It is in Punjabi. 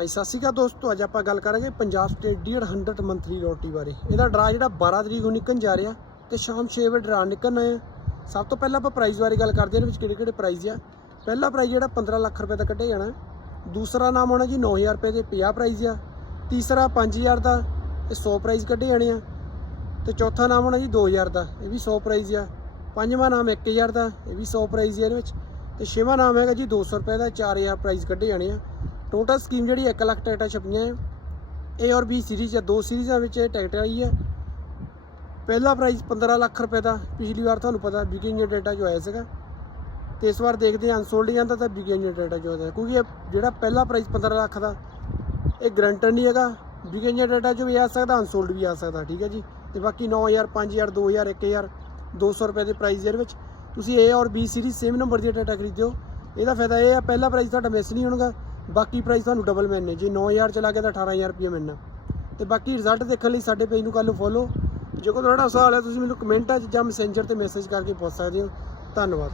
ਹਾਂਜੀ, ਸਤਿ ਸ਼੍ਰੀ ਅਕਾਲ ਦੋਸਤੋ, ਅੱਜ ਆਪਾਂ ਗੱਲ ਕਰਾਂਗੇ Punjab state dear 100 monthly lottery ਬਾਰੇ। ਇਹਦਾ ਡਰਾ ਜਿਹੜਾ 12 ਤਰੀਕ ਨੂੰ ਨਿਕਲਣ ਜਾ ਰਿਹਾ ਤੇ ਸ਼ਾਮ 6 ਵਜੇ ਡਰਾ ਨਿਕਲਣਾ ਹੈ ਸਭ ਤੋਂ ਪਹਿਲਾਂ ਆਪਾਂ ਪ੍ਰਾਈਜ਼ ਬਾਰੇ ਗੱਲ ਕਰਦੇ ਹਾਂ, ਇਹਦੇ ਵਿੱਚ ਕਿਹੜੇ ਕਿਹੜੇ ਪ੍ਰਾਈਜ਼ ਆ। ਪਹਿਲਾ ਪ੍ਰਾਈਜ਼ ਜਿਹੜਾ 15 ਲੱਖ ਰੁਪਏ ਦਾ ਕੱਢਿਆ ਜਾਣਾ। ਦੂਸਰਾ ਨਾਮ ਹੋਣਾ ਜੀ 9000 ਰੁਪਏ ਦੇ 50 ਪ੍ਰਾਈਜ਼ ਆ। ਤੀਸਰਾ 5000 ਦਾ ਇਹ 100 ਪ੍ਰਾਈਜ਼ ਕੱਢੇ ਜਾਣੇ ਆ। ਤੇ ਚੌਥਾ ਨਾਮ ਹੋਣਾ ਜੀ 2000 ਦਾ, ਇਹ ਵੀ 100 ਪ੍ਰਾਈਜ਼ ਆ। ਪੰਜਵਾਂ ਨਾਮ 1000 ਦਾ, ਇਹ ਵੀ 100 ਪ੍ਰਾਈਜ਼ ਆ ਇਹਦੇ ਵਿੱਚ। ਤੇ ਛੇਵਾਂ ਨਾਮ ਹੈਗਾ ਜੀ 200 ਰੁਪਏ ਦਾ 4000 ਪ੍ਰਾਈਜ਼ ਕੱਢੇ ਜਾਣੇ ਆ। ਟੋਟਲ ਸਕੀਮ ਜਿਹੜੀ 1 ਲੱਖ ਟਿਕਟਾਂ ਛਪੀਆਂ ਹੈ। A ਔਰ B ਸੀਰੀਜ਼ ਹੈ ਦੋ ਸੀਰੀਜ਼ਾਂ ਵਿੱਚ ਇਹ ਟਿਕਟ ਆਈ ਹੈ। ਪਹਿਲਾ ਪ੍ਰਾਈਜ਼ 15 ਲੱਖ ਰੁਪਏ ਦਾ, ਪਿਛਲੀ ਵਾਰ ਤੁਹਾਨੂੰ ਪਤਾ ਬਿਗਿੰਗ ਡਾਟਾ ਜੋ ਆਇਆ ਸੀਗਾ। ਤੇ ਇਸ ਵਾਰ ਦੇਖਦੇ ਹਾਂ ਅਨਸੋਲਡ ਜਾਂਦਾ ਤਾਂ ਬਿਗਿੰਗ ਡਾਟਾ ਜੋ ਆਇਆ ਕਿਉਂਕਿ ਇਹ ਜਿਹੜਾ ਪਹਿਲਾ ਪ੍ਰਾਈਜ਼ 15 ਲੱਖ ਦਾ, ਇਹ ਗਰੰਟਰ ਨਹੀਂ ਹੈਗਾ। ਬਿਗਿੰਗ ਡਾਟਾ ਜੋ ਵੀ ਆ ਸਕਦਾ ਅਨਸੋਲਡ ਵੀ ਆ ਸਕਦਾ, ਠੀਕ ਹੈ ਜੀ। ਤੇ ਬਾਕੀ 9000 5000 2000 1000 200 ਰੁਪਏ ਦੇ ਪ੍ਰਾਈਜ਼ ਦੇ ਵਿੱਚ। ਤੁਸੀਂ A ਔਰ B ਸੀਰੀਜ਼ ਸੇਮ ਨੰਬਰ ਦੀ ਡਾਟਾ ਖਰੀਦਿਓ। ਇਹਦਾ ਫਾਇਦਾ ਇਹ ਆ ਪਹਿਲਾ ਪ੍ਰਾਈਜ਼ ਤੁਹਾਡਾ ਮਿਸ ਨਹੀਂ ਹੋਣਗਾ। ਬਾਕੀ ਪ੍ਰਾਈਸ ਤੁਹਾਨੂੰ ਡਬਲ ਮਿਲਣੇ। ਜੇ 9000 ਚਲਾ ਗਿਆ ਤਾਂ 18000 ਰੁਪਏ ਮਿਲਣਾ। ਤੇ ਬਾਕੀ ਰਿਜ਼ਲਟ ਦੇਖਣ ਲਈ ਸਾਡੇ ਪੇਜ ਨੂੰ ਕੱਲ ਨੂੰ ਫੋਲੋ ਜੇ ਕੋਈ ਤੁਹਾਡਾ ਸਵਾਲ ਹੈ, ਤੁਸੀਂ ਮੈਨੂੰ ਕਮੈਂਟਾਂ 'ਚ ਜਾਂ ਮੈਸੇਂਜਰ ਤੇ ਮੈਸੇਜ ਕਰਕੇ ਪੁੱਛ ਸਕਦੇ ਹੋ। ਧੰਨਵਾਦ।